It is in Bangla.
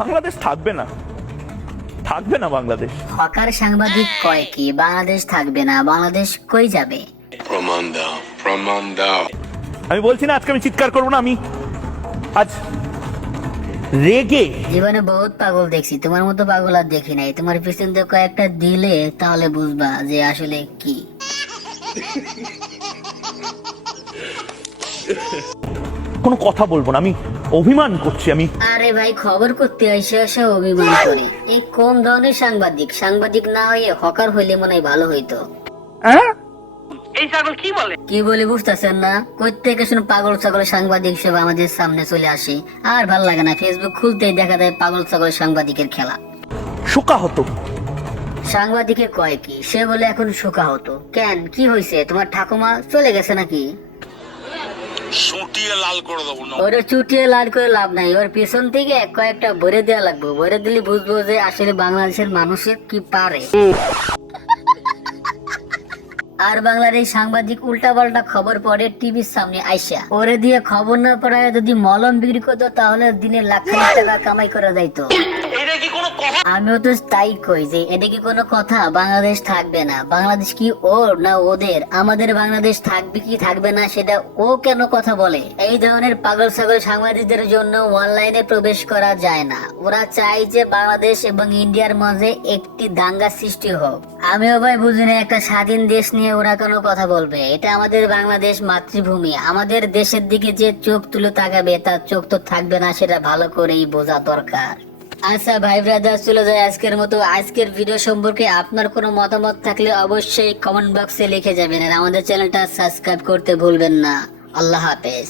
বাংলাদেশ থাকবে না, থাকবে না বাংলাদেশ। হকার সাংবাদিক কয় কি বাংলাদেশ থাকবে না, বাংলাদেশ কই যাবে? প্রমাণ দাও, প্রমাণ দাও। আমি বলছি না আজকে আমি চিৎকার করবো না, আমি আজ রেগে। জীবনে বহুত পাগল দেখছি, তোমার মতো পাগল আর দেখি নাই। তোমার পিছন দিয়ে কয়েকটা দিলে তাহলে বুঝবা যে আসলে কি। কোনো কথা বলবো না, আমি অভিমান করছি। আমি আরে ভাই, খবর করতে এসে এসে অভিমান করে, এই কোন ধরনের সাংবাদিক? সাংবাদিক না হয়ে হকার হইলে মনে হয় ভালো হইতো। কি বলি বুঝতেছেন না? কই থেকে শুনে পাগল ছাগল সাংবাদিক সব আমাদের সামনে চলে আসে, আর ভাল লাগে না। ফেসবুক খুলতেই দেখা যায় পাগল ছাগল সাংবাদিকের খেলা। শোকা হতো। সাংবাদিকে কয় কি, সে বলে এখন শোকা হতো কেন? কি হয়েছে? তোমার ঠাকুমা চলে গেছে নাকি? সুটিয়ে লাল করে দেবো না। ওরে চুটিয়ে লাল করে লাভ নাই, ওর পিছন থেকে কয়েকটা ভরে দেওয়া লাগবে। ভরে দিলে বুঝবো যে আসলে বাংলাদেশের মানুষের কি পারে। আর বাংলার এই সাংবাদিক উল্টা পাল্টা খবর পড়ে টিভির সামনে আইসা, ওরে দিয়ে খবর না পড়ায় যদি মলম বিক্রি করতো তাহলে দিনে লাখ লাখ টাকা কামাই করা যাইতো। আমিও তো তাই কই যে এটা কি কোনো কথা? বাংলাদেশ থাকবে না, বাংলাদেশ কি ওর না ওদের? আমাদের বাংলাদেশ থাকবে কি থাকবে না সেটা ও কেন কথা বলে? এই ধরনের পাগল ছাগল সাংবাদিকদের জন্য অনলাইনে প্রবেশ করা যায় না। ওরা চায় যে বাংলাদেশ এবং ইন্ডিয়ার মাঝে একটি দাঙ্গা সৃষ্টি হোক। আমিও ভাই বুঝি না, একটা স্বাধীন দেশ নিয়ে ওরা কোনো কথা বলবে? এটা আমাদের বাংলাদেশ মাতৃভূমি। আমাদের দেশের দিকে যে চোখ তুলে তাকাবে তার চোখ তো থাকবে না, সেটা ভালো করেই বোঝা দরকার। আচ্ছা ভাই ব্রাদার, চলে যায় আজকের মতো। আজকের ভিডিও সম্পর্কে আপনার কোনো মতামত থাকলে অবশ্যই কমেন্ট বক্সে লিখে যাবেন, আর আমাদের চ্যানেলটা সাবস্ক্রাইব করতে ভুলবেন না। আল্লাহ হাফেজ।